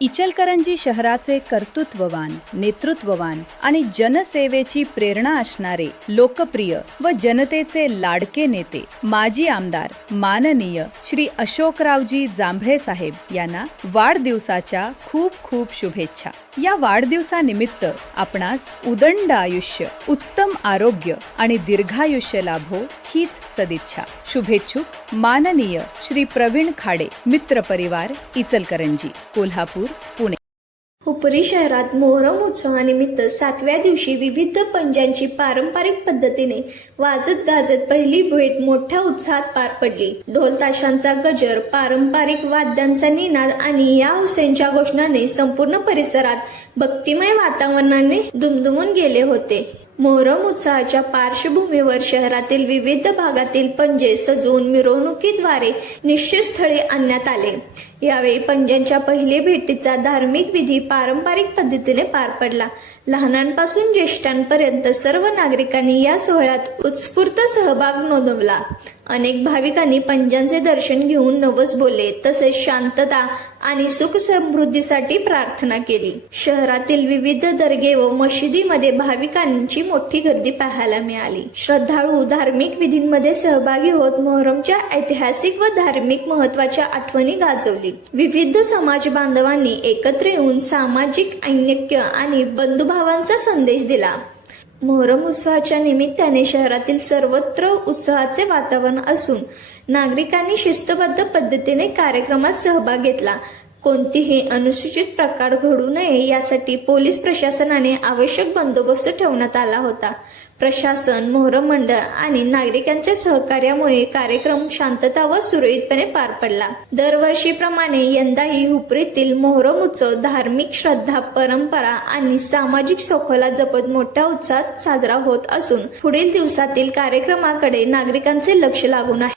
इचलकरंजी शहराचे कर्तृत्ववान, नेतृत्ववान आणि जनसेवेची प्रेरणा असणारे लोकप्रिय व जनतेचे लाडके नेते माजी आमदार माननीय श्री अशोकरावजी जांभळे साहेब यांना वाढदिवसाच्या खूप खूप शुभेच्छा। या वाढदिवसानिमित्त आपणास उदंड आयुष्य, उत्तम आरोग्य आणि दीर्घायुष्य लाभो हीच सदिच्छा। शुभेच्छुक माननीय श्री प्रवीण खाडे, मित्र परिवार, इचलकरंजी, कोल्हापूर, पुणे। हुपरी शहरात मोहरम उत्सवानिमित्त 7व्या दिवशी विविध पंजांची पारंपरिक पद्धतीने वाजत गाजत पहिली भेट मोठ्या उत्साहात पार पडली। ढोल ताशांचा गजर, पारंपरिक वाद्यांचा निनाद आणि या हुसेनच्या घोषणाने संपूर्ण परिसरात भक्तिमय वातावरणाने दुमदुमून गेले होते। मोहरम उत्सवाच्या पार्श्वभूमीवर शहरातील विविध भागातील पंजे सजवून मिरवणुकीद्वारे निश्चित स्थळी आणण्यात आले। यावेळी पंजांच्या पहिल्या भेटीचा धार्मिक विधी पारंपरिक पद्धतीने पार पडला। लहानांपासून ज्येष्ठांपर्यंत सर्व नागरिकांनी या सोहळ्यात उत्स्फूर्त सहभाग नोंदवला। अनेक भाविकांनी पंजांचे दर्शन घेऊन नवस बोलले, तसेच शांतता आणि सुख समृद्धीसाठी प्रार्थना केली। शहरातील विविध दर्गे व मशिदीमध्ये भाविकांची मोठी गर्दी पाहायला मिळाली। श्रद्धाळू धार्मिक विधींमध्ये सहभागी होत मोहरमच्या ऐतिहासिक व धार्मिक महत्त्वाच्या आठवणी गाजवली। विविध समाज बांधवांनी एकत्र येऊन सामाजिक ऐक्य आणि बंधुभावांचा संदेश दिला। मोहरम उत्सवाच्या निमित्ताने शहरातील सर्वत्र उत्साहाचे वातावरण असून नागरिकांनी शिस्तबद्ध पद्धतीने कार्यक्रमात सहभाग घेतला। कोणतीही अनुचित प्रकार घडू नये यासाठी पोलीस प्रशासनाने आवश्यक बंदोबस्त ठेवण्यात आला होता। प्रशासन, मोहरम मंडळ आणि नागरिकांच्या सहकार्यामुळे कार्यक्रम शांतता व सुरळीतपणे पार पडला। दरवर्षीप्रमाणे यंदाही हुपरीतील मोहरम उत्सव धार्मिक श्रद्धा, परंपरा आणि सामाजिक सौहार्द जपत मोठ्या उत्साहात साजरा होत असून पुढील दिवसातील कार्यक्रमाकडे नागरिकांचे लक्ष लागून आहे।